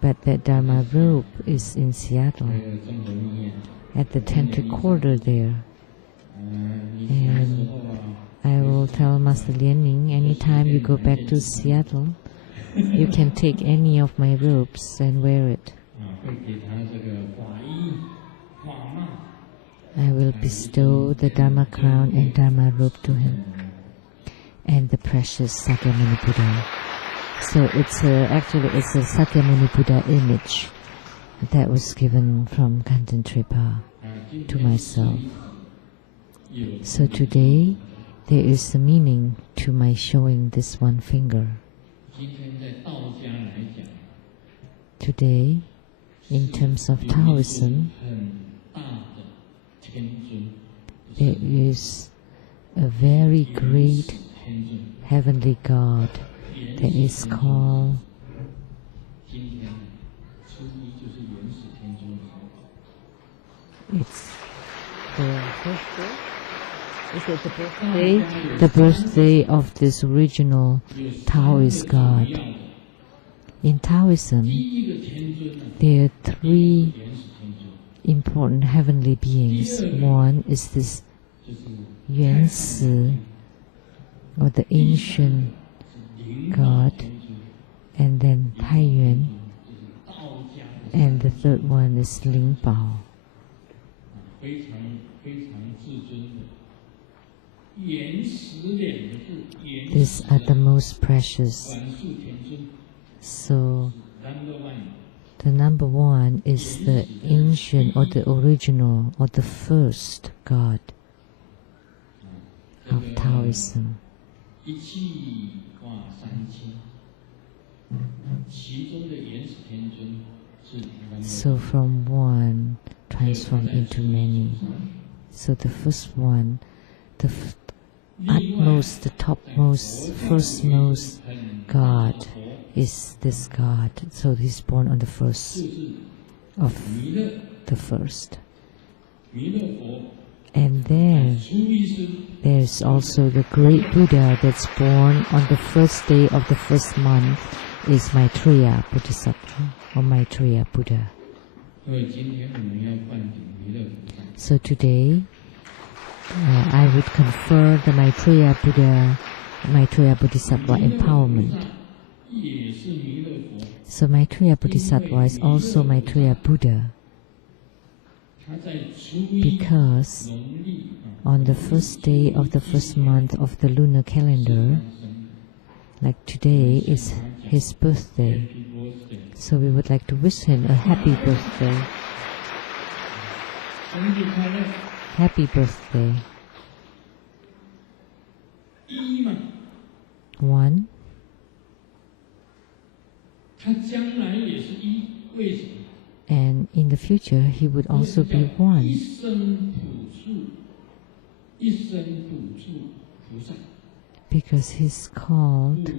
But that Dharma robe is in Seattle, at the Tantra quarter there. And I will tell Master Lian, anytime you go back to Seattle, you can take any of my robes and wear it. I will bestow the Dharma crown and Dharma robe to him, and the precious Sakyamuni Buddha. So actually it's a Sakyamuni Buddha image that was given from Kanten Tripa to myself. So today there is a meaning to my showing this one finger. Today, in terms of Taoism, there is a very great heavenly God that is called it's the birthday. Is it the birthday? The birthday of this original Taoist God. In Taoism, there are three important heavenly beings. One is this Yuan Si, or the ancient God, and then Taiyuan, and the third one is Ling Bao. These are the most precious. So, the number one is the ancient or the original or the first God of Taoism. So from one transform into many. So the first one, the utmost, the topmost, firstmost God is this God. So he's born on the first of the first. And then there's also the great Buddha that's born on the first day of the first month is Maitreya Bodhisattva or Maitreya Buddha. So today I would confer the Maitreya Buddha, Maitreya Bodhisattva empowerment. So Maitreya Bodhisattva is also Maitreya Buddha, because on the first day of the first month of the lunar calendar, like today, is his birthday. So we would like to wish him a happy birthday. Happy birthday. One. And in the future, he would also be one. Because he's called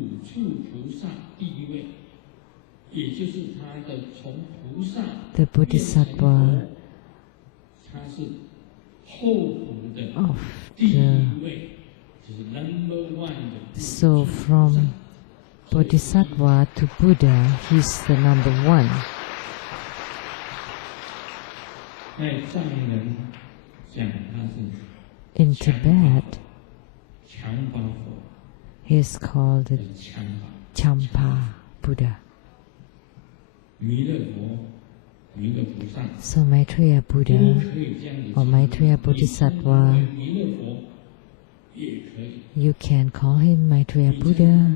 the Bodhisattva of the... So from Bodhisattva to Buddha, he's the number one. In Tibet, he is called the Champa Buddha. So Maitreya Buddha or Maitreya Bodhisattva, you can call him Maitreya Buddha,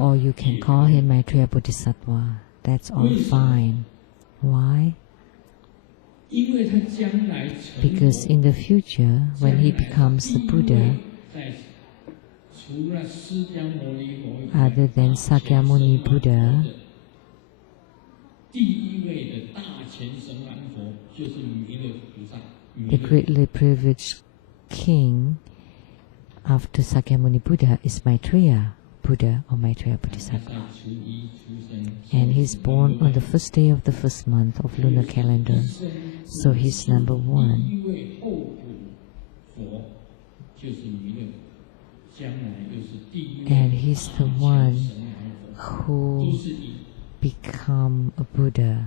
or you can call him Maitreya Bodhisattva. That's all fine. Why? Because in the future, when he becomes the Buddha, other than Sakyamuni Buddha, the greatly privileged king after Sakyamuni Buddha is Maitreya Buddha or Maitreya Bodhisattva. And he's born on the first day of the first month of lunar calendar. So he's number one. And he's the one who become a Buddha.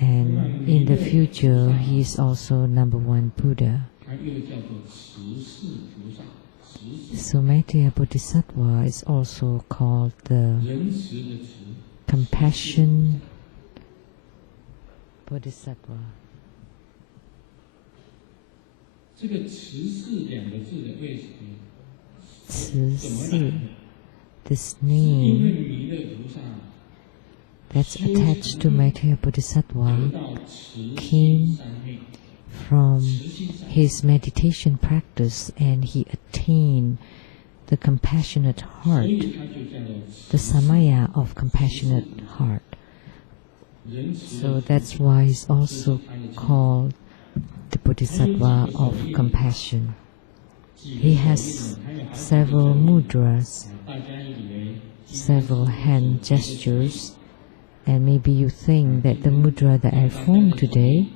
And in the future, he is also number one Buddha. So Maitreya Bodhisattva is also called the compassion Bodhisattva. This name that's attached to Maitreya Bodhisattva came from his meditation practice, and he attained the compassionate heart, the samaya of compassionate heart. So that's why he's also called the Bodhisattva of compassion. He has several mudras, several hand gestures, and maybe you think that the mudra that I formed today,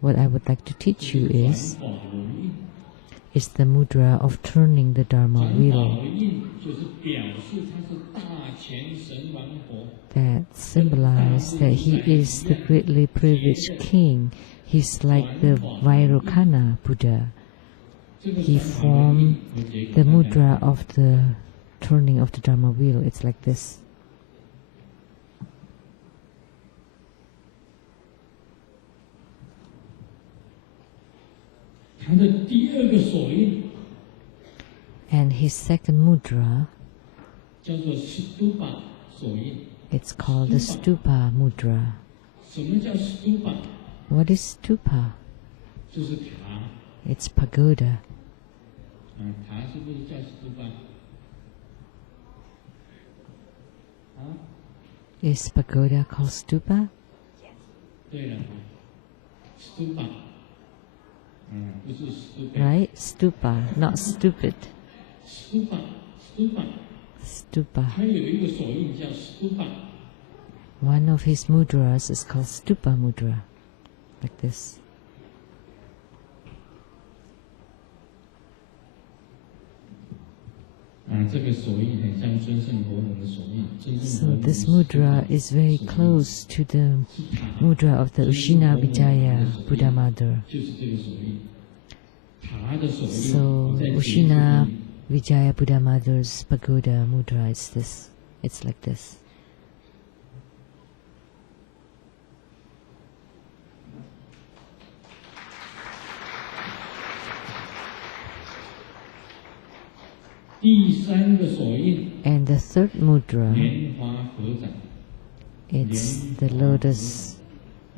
what I would like to teach you is the mudra of turning the Dharma wheel. That symbolizes that he is the greatly privileged king. He's like the Vajrayana Buddha. He formed the mudra of the turning of the Dharma wheel. It's like this. And his second mudra, it's called the stupa mudra. What is stupa? It's pagoda. Is pagoda called stupa? Yes. Right? Stupa, not stupid. Stupa. One of his mudras is called stupa mudra, like this. So this mudra is very close to the mudra of the Ushina Vijaya Buddha Mother. So Ushina Vijaya Buddha Mother's pagoda mudra is this. It's like this. And the third mudra, it's the lotus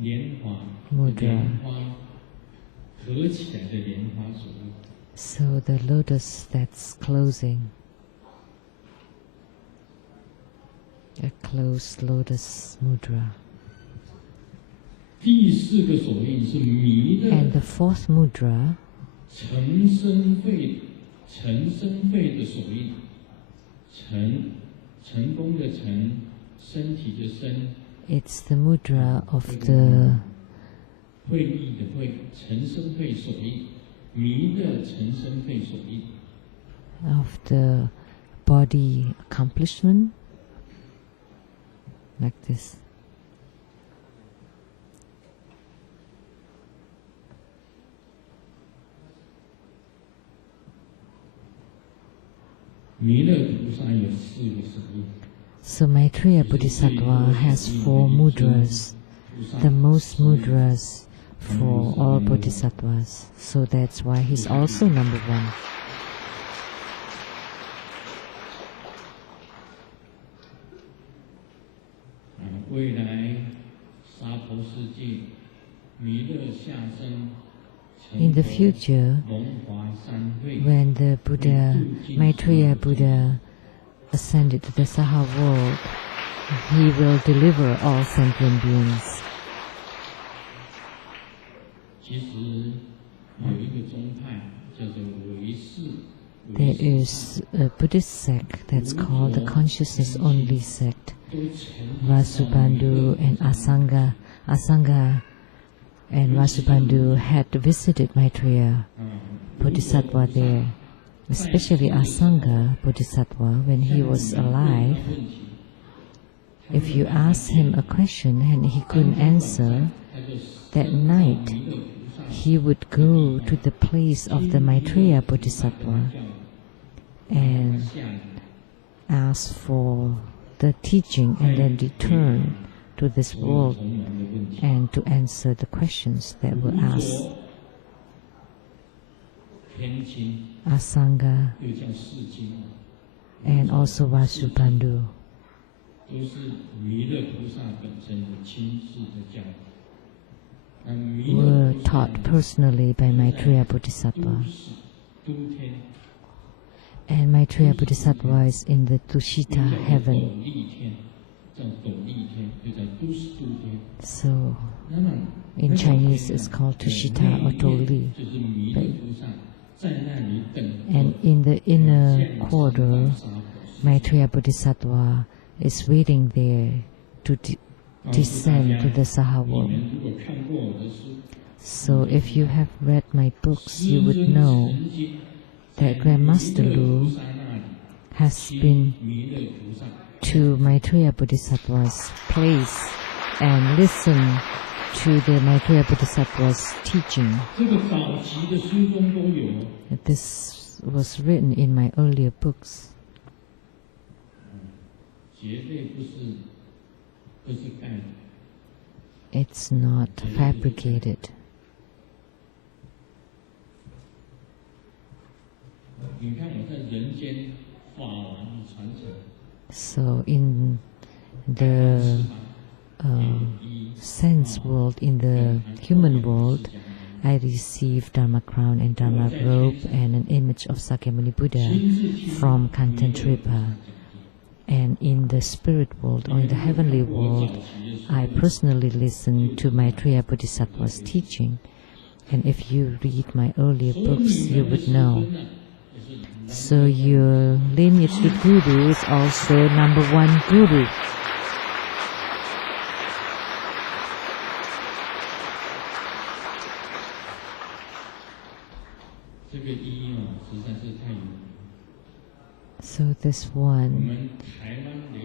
mudra. So the lotus that's closing, a closed lotus mudra. And the fourth mudra, it's the mudra of the body accomplishment, like this. So Maitreya Bodhisattva has 4 mudras, the most mudras for all bodhisattvas. So that's why he's also number 1. In the future, when the Buddha, Maitreya Buddha, ascended to the Saha world, he will deliver all sentient beings. There is a Buddhist sect that's called the Consciousness Only sect. Vasubandhu and Asanga and Vasubandhu had visited Maitreya Bodhisattva there, especially Asanga Bodhisattva, when he was alive, if you ask him a question and he couldn't answer, that night he would go to the place of the Maitreya Bodhisattva and ask for the teaching and then return to this world and to answer the questions that were asked. Asanga and also Vasubandhu were taught personally by Maitreya Bodhisattva. And Maitreya Bodhisattva is in the Tushita heaven. So, in Chinese it's called Tushita or Toli. And in the inner quarter, Maitreya Bodhisattva is waiting there to descend to the Saha world. So if you have read my books, you would know that Grandmaster Lu has been to Maitreya Bodhisattva's place and listened to the Maitreya Bodhisattva's teaching. This was written in my earlier books. It's not fabricated. So in the sense world, in the human world, I received Dharma crown and Dharma robe and an image of Sakyamuni Buddha from Kantantripa. And in the spirit world or in the heavenly world, I personally listened to Maitreya Bodhisattva's teaching. And if you read my earlier books, you would know. So your lineage to Guru is also number one Guru. So this one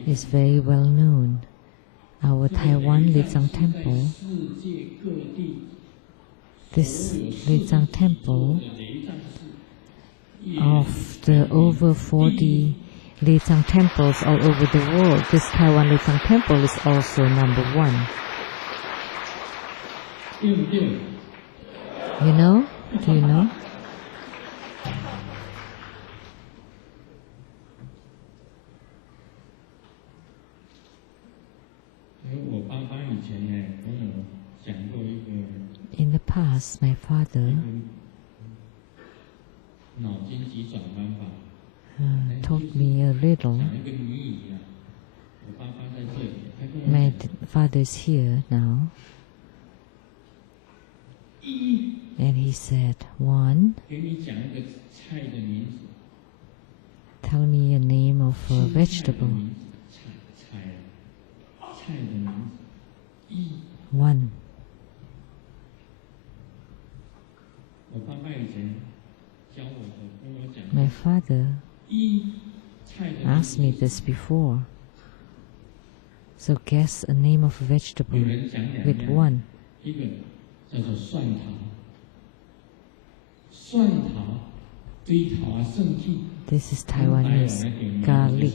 is very well known. Our Taiwan Lian Temple, this Lian Temple, of the over 40 Lian temples all over the world, this Taiwan Lian Temple is also number one. You know? Do you know? In the past, my father taught me a little. My father is here now. And he said, one, tell me a name of a vegetable. One. My father asked me this before. So guess a name of a vegetable with one. This is Taiwanese garlic.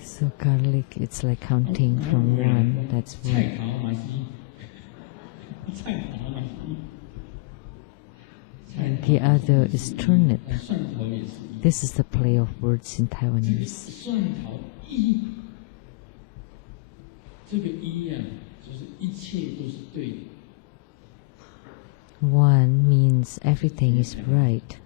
So garlic, it's like counting from one, that's one. And the other is turnip. This is the play of words in Taiwanese. One means everything is right.